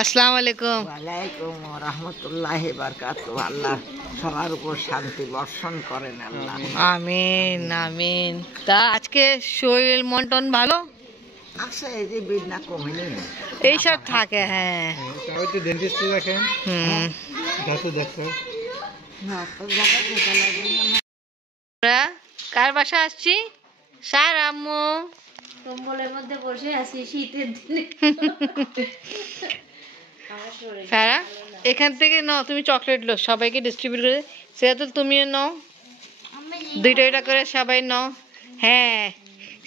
আসসালামু আলাইকুম। ওয়ালাইকুম রাহমাতুল্লাহি বারাকাতুহু। আল্লাহ সবার উপর শান্তি বর্ষণ করেন আল্লাহ। আমিন আমিন। তা আজকে শরীর মন টন ভালো আছে? এই যে বিনা কমিনি এইসব থাকে। হ্যাঁ ওই তো ডেন্টিস্ট দেখেন, দাঁত ডাক্তার। আমরা কার বাসা আসছি? স্যার আম্মু কম্বলের মধ্যে বসে আছি শীতের দিনে। সারা এখান থেকে নাও, তুমি চকলেট লো, সবাইকে ডিস্ট্রিবিউট করে। সেটা তো তুমিও নাও, দুইটা করে সবাই নাও। হ্যাঁ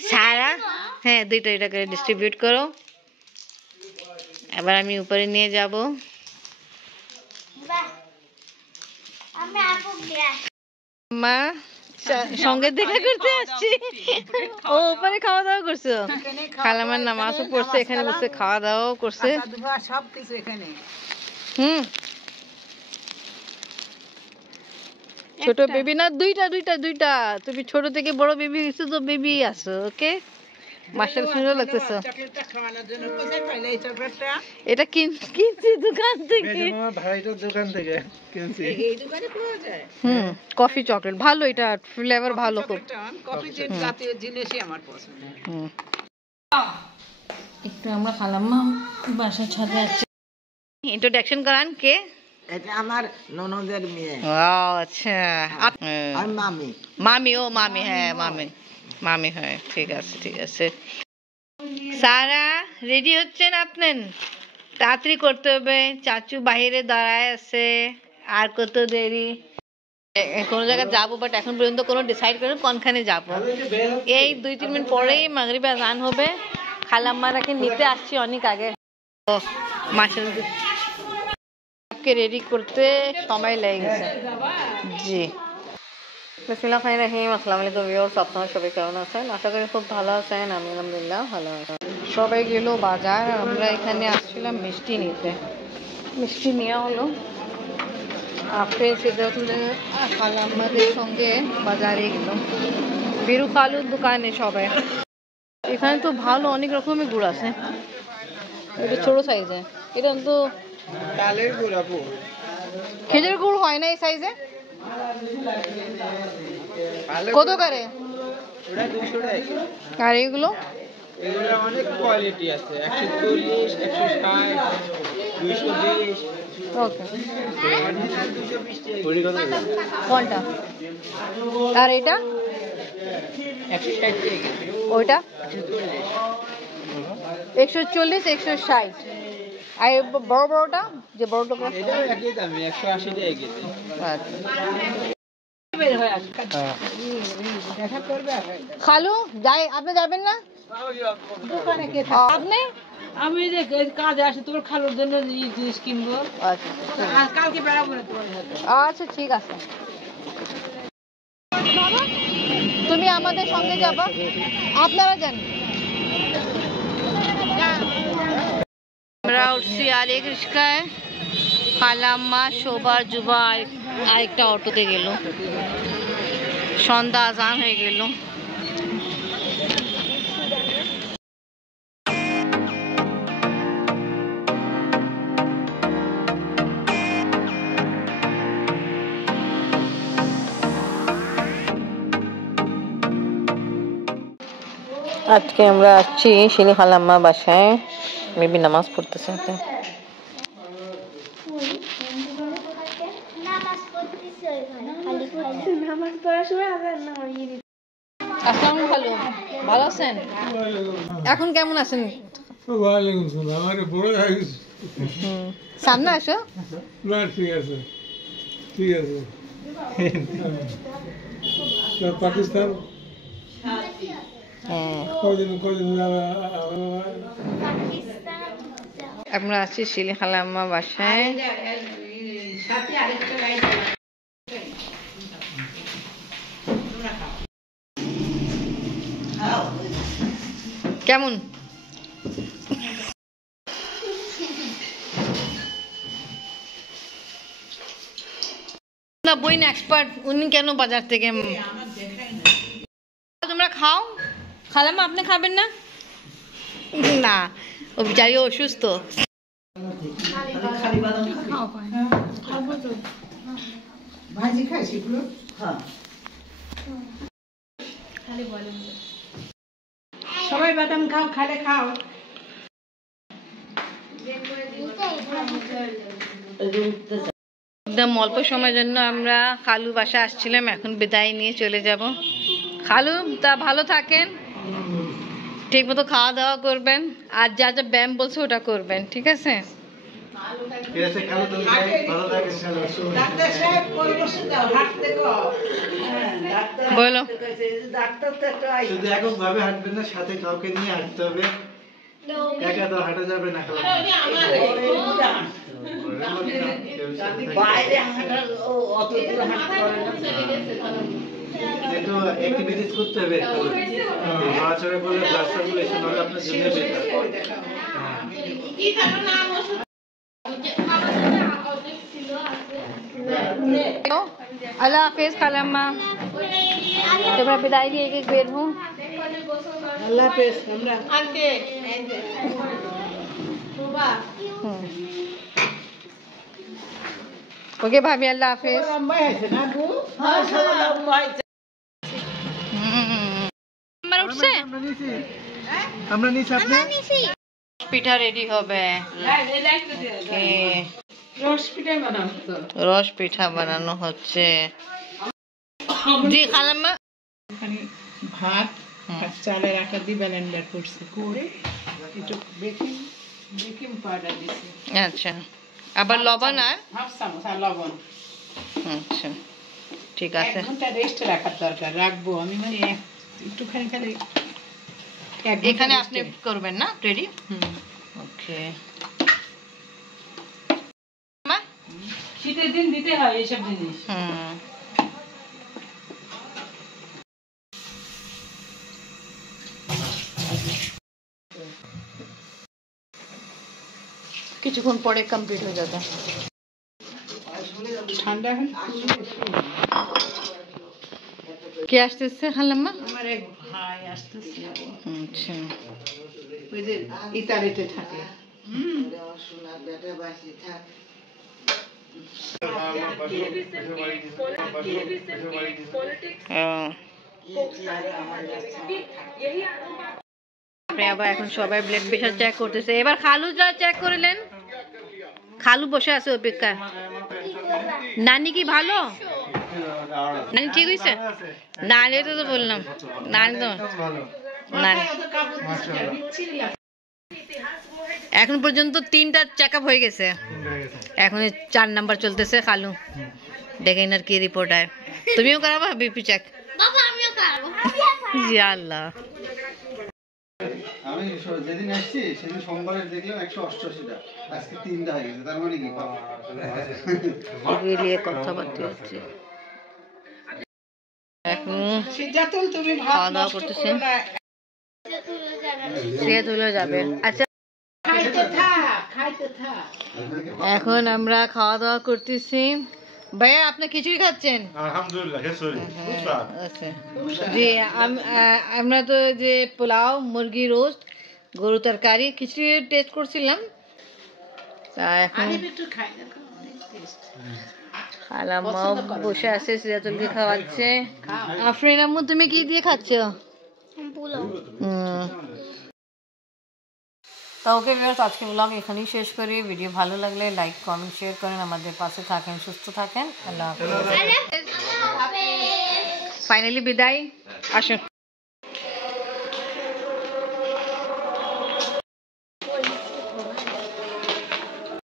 সারা, হ্যাঁ দুইটা করে ডিস্ট্রিবিউট করো। এবার আমি উপরে নিয়ে যাব। মা সঙ্গে দেখা করতে আসছি। ও উপরে খাওয়া দাওয়া করছো? খালামার নামাজও পড়ছে, এখানে বসে খাওয়া দাওয়াও করছে। সবকিছু এখানে। ছোট বেবি না? দুইটা। তুমি ছোট থেকে বড় বেবি হইছো তো বেবি আছো। ওকে মাশাআল্লাহ, সুন্দর লাগতেছে। চকলেটটা খাওয়ানোর জন্য কোথায় পাইলে এই চকলেটটা? এটা কিনছি দোকান থেকে। আমার ভাইটার দোকান থেকে কিনছি। এই দোকানে পাওয়া যায়? কফি চকলেট ভালো, এটা ফ্লেভার ভালো খুব। কফি জাতীয় জিনিসই আমার পছন্দ। একটু আমরা খালাম্মা বাসার ছাদে আছি। ইন্ট্রোডাকশন করান কে? এটা আমার ননদের মেয়ে ও আচ্ছা, আর মামি। মামি। ও মামি, হ্যাঁ মামি হয়। ঠিক আছে। সারা রেডি হচ্ছেন আপনার? তাড়াতাড়ি করতে হবে, চাচু বাইরে দাঁড়ায় আছে। আর কত দেরি? কোনো জায়গায় যাবো, বাট এখন পর্যন্ত কোনো ডিসাইড করেন কোনখানে যাব। এই 2-3 মিনিট পরেই মাগরিবে আজান হবে। খালাম্মারাকে নিতে আসছি অনেক আগে। মাশাআল্লাহ রেডি করতে সময় লেগে গেছে। জি বিসমিল্লাহির আসসালামু আলাইকুম ভিউয়ার্স, আপনারা সবাই কেমন আছেন? আশা করি খুব ভালো আছেন। আমি আলহামদুলিল্লাহ ভালো আছি। সবাই গেল বাজার, আমরা এখানে আসছিলাম মিষ্টি নিতে। মিষ্টি নেওয়া হলো। আপনি খালাম্মাদের সঙ্গে বাজারে গেলাম, বিরু কালুর দোকানে সবাই। এখানে তো ভালো অনেক রকমের গুড় আছে। এটা ছোট সাইজে, এটা তো তালের গুড় আপু। খেজুর গুড় হয় না এই সাইজে? কত করে? ওটা 200 টাকা। আর এগুলো? এগুলো অনেক কোয়ালিটি আছে, 140, 160, 220। ওকে, 220 টাকা। কোনটা? আর এটা 160 টাকা। ওইটা 140, 160। আর বড়টা যে বড়টা? এটা একই দাম, 180 টাকা কেজি। খালু যাই, আপনি যাবেন না দোকানে? কে আপনি? আমি কাজে আসি, তোমার খালুর জন্য জিনিস কিনবো। কালকে বেড়াবো না তোমার সাথে। আচ্ছা ঠিক আছে, তুমি আমাদের সঙ্গে যাবা, আপনারা যান। আমরা উঠছি আরেক রিক্সায়। খালাম্মা, শোভা, জুবা আরেকটা অটোতে গেল। সন্ধ্যা আজান হয়ে গেল। আজকে আমরা আসছি শিলি খালাম্মা বাসায়। মেবি নামাজ পড়তেছে। আসসালামু আলাইকুম, ভালো আছেন? এখন কেমন আছেন? ওয়ালাইকুম আসসালাম। আমারে বড় লাগিস। সামনে আসো। না ঠিক আছে। পাকিস্তান আমরা আছি শিলি খালাম্মা বাসায়। কেমন? না বই না এক্সপার্ট, উনি কেন বাজার থেকে? তোমরা খাও। খালাম্মা আপনি খাবেন না? না ও বেচারি অসুস্থ। ভাজি খাই সেগুলো সবাই বাদাম খাও, খালে খাও। একদম অল্প সময়ের জন্য আমরা খালু বাসা আসছিলাম, এখন বিদায় নিয়ে চলে যাব। খালু তা ভালো থাকেন, ঠিক মতো খাওয়া দাওয়া করবেন, আর যা যা ব্যায়াম বলছে ওটা করবেন, ঠিক আছে? ডাক্তার সাহেব পরামর্শ দাও, হাঁটতে কও। বলো। ডাক্তার তো একটা শুধু এককভাবে হাঁটবেন না, সাথে কাউকে নিয়ে হাঁটতে হবে, একা তো হাঁটা যাবে না। বাইরে হাঁটার অত দূর হাঁটতে পারে না। একটু অ্যাক্টিভিটিস করতে হবে, নড়াচড়া করলে ব্লাড সার্কুলেশন হবে আপনার জন্য আল্লাহ হাফেজ খালাম্মা, তোমরা বিদায় দিয়ে এক বের হো। আল্লাহ হাফেজ। আমরা ওকে ভাবি, আল্লাহ হাফেজ। লম্বাই আছে না বউ? হ্যাঁ, সবার লম্বাই। উঠছে, আমরা নিচ্ছি, আপনি পিঠা রেডি হবে। রস পিঠাই বানাও তো। রস পিঠা বানানো হচ্ছে। জি খালাম্মা। এখানে ভাত আর চালের আটা দিয়ে ব্লেন্ডার করছি, করে একটু বেকিং পাউডার দিছি, আচ্ছা, আবার লবণ আর হাফ চামচ আর লবণ। আচ্ছা ঠিক আছে। 1 ঘন্টা রেস্টে রাখার দরকার, রাখবো আমি, মানে একটুখানি খালি এখানে আপনি করবেন না রেডি? ওকে। শীতের দিন দিতে হয় এইসব জিনিস। কিছুক্ষণ পরে কমপ্লিট হয়ে যাবে। ঠান্ডা হলে কে আসতেছে খালাম্মা? আমার এক ভাই আসতেছে, আচ্ছা, ওই যে ইতালিতে থাকে। আবার এখন সবাই ব্লাড প্রেশার চেক করতেছে। এবার খালু যা চেক করলেন, খালু বসে আছে অপেক্ষা। নানি কি ভালো? নানি ঠিক হয়েছে? নানি তো বললাম, নানি তো নানি এখন পর্যন্ত 3টা চেক আপ হয়ে গেছে, এখন 4 নাম্বার চলতেছে। খালু দেখেন আর কি রিপোর্ট আয়। তুমিও করাবা বিপি চেক? জি আল্লাহ। আমি যেদিন আসছি সেদিন সোমবারে দেখলাম 188টা, আজকে 3টা হয়ে গেছে, তার মানে কি কথাবার্তা হচ্ছে। এখন তুমি খাওয়া দাওয়া করতেছেন, সে তুলে যাবে। আচ্ছা এখন আমরা খাওয়া দাওয়া করতেছি। ভাইয়া আপনি খিচুড়ি খাচ্ছেন? আলহামদুলিল্লাহ, আচ্ছা জি, আমরা তো যে পোলাও, মুরগি রোস্ট, গরু তরকারি, খিচুড়ি টেস্ট করছিলাম। তা এখন খালাম্মা বসে আছে, সিরাতুলকে খাওয়াচ্ছে। আফরিন আম্মু তুমি কি দিয়ে খাচ্ছ? তো ওকে ভিউয়ার্স, আজকে ব্লগ এখানেই শেষ করি। ভিডিও ভালো লাগলে লাইক, কমেন্ট, শেয়ার করেন। আমাদের পাশে থাকেন, সুস্থ থাকেন। আল্লাহ হাফেজ। ফাইনালি বিদায়। আসুন।